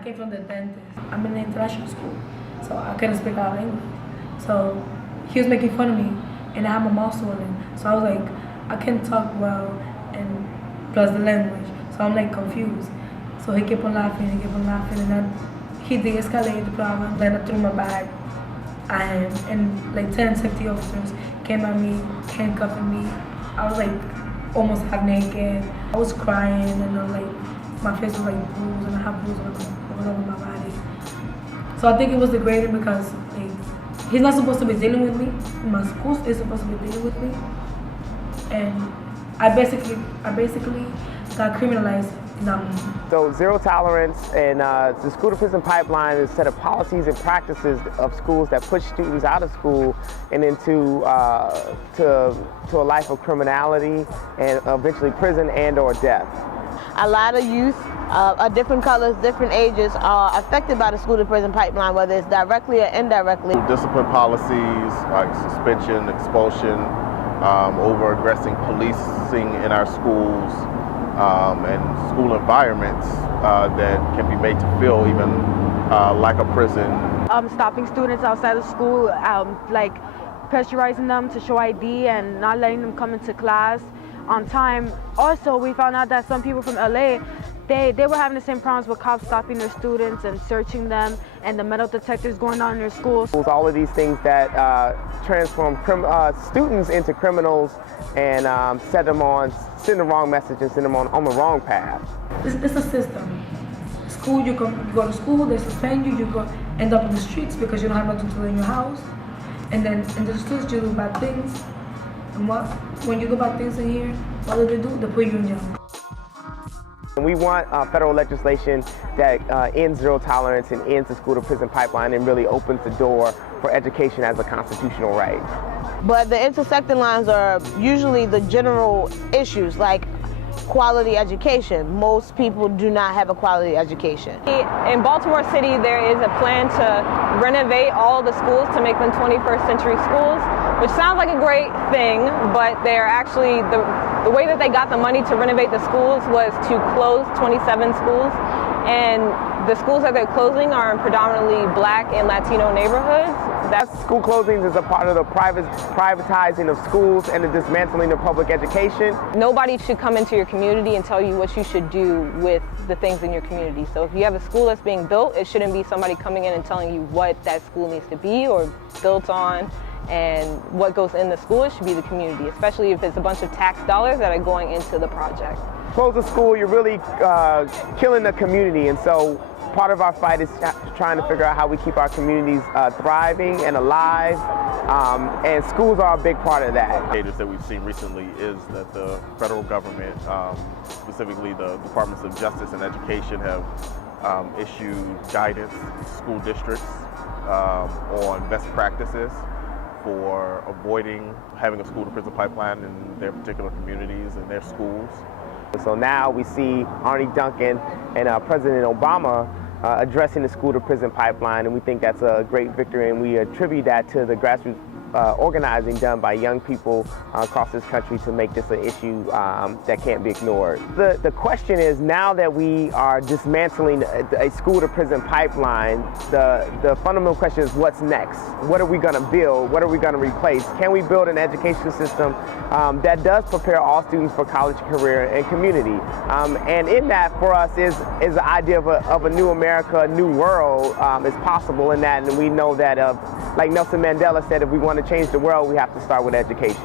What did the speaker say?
I came from the dentist. I'm in an international school, so I couldn't speak out English. So he was making fun of me, and I had my mouth swollen. So I was like, I can't talk well, and plus the language. So I'm like confused. So he kept on laughing, and then he de-escalated the problem. Then I threw my bag at him, and like 10 safety officers came at me, handcuffing me. I was like almost half naked. I was crying, and my face was like bruised, and I had bruises all over my body. So I think it was degrading because like he's not supposed to be dealing with me. My school is supposed to be dealing with me, and I basically got criminalized in that moment. So zero tolerance and the school to prison pipeline is a set of policies and practices of schools that push students out of school and into to a life of criminality and eventually prison and or death. A lot of youth of different colors, different ages are affected by the school to prison pipeline, whether it's directly or indirectly. Discipline policies like suspension, expulsion, over aggressive policing in our schools, and school environments that can be made to feel even like a prison. Stopping students outside of school, like pressurizing them to show ID and not letting them come into class on time. Also, we found out that some people from LA, they were having the same problems with cops stopping their students and searching them, and the metal detectors going on in their schools. All of these things that transform students into criminals and send the wrong message and send them on the wrong path. It's a system. School, you go to school, they suspend you, end up in the streets because you don't have nothing to do in your house. And then in the streets you do bad things. And when you do bad things in here, what do? They put you in jail. And we want federal legislation that ends zero tolerance and ends the school to prison pipeline and really opens the door for education as a constitutional right. But the intersecting lines are usually the general issues like quality education. Most people do not have a quality education. In Baltimore City, there is a plan to renovate all the schools to make them 21st century schools, which sounds like a great thing, but they're actually, the way that they got the money to renovate the schools was to close 27 schools, and the schools that they're closing are in predominantly Black and Latino neighborhoods. School closings is a part of the privatizing of schools and the dismantling of public education. Nobody should come into your community and tell you what you should do with the things in your community. So if you have a school that's being built, it shouldn't be somebody coming in and telling you what that school needs to be or built on, and what goes in the school. It should be the community, especially if it's a bunch of tax dollars that are going into the project. Close the school, you're really killing the community, and so part of our fight is trying to figure out how we keep our communities thriving and alive, and schools are a big part of that. Data that we've seen recently is that the federal government, specifically the Departments of Justice and Education, have issued guidance to school districts on best practices for avoiding having a school to prison pipeline in their particular communities and their schools. So now we see Arne Duncan and President Obama addressing the school to prison pipeline, and we think that's a great victory, and we attribute that to the grassroots organizing done by young people across this country to make this an issue that can't be ignored. The question is, now that we are dismantling a school to prison pipeline, the fundamental question is, what's next? What are we going to build? What are we going to replace? Can we build an education system that does prepare all students for college, career, and community? And in that, for us, is the idea of a new America, a new world is possible in that, and we know that, like Nelson Mandela said, if we want to change the world, we have to start with education.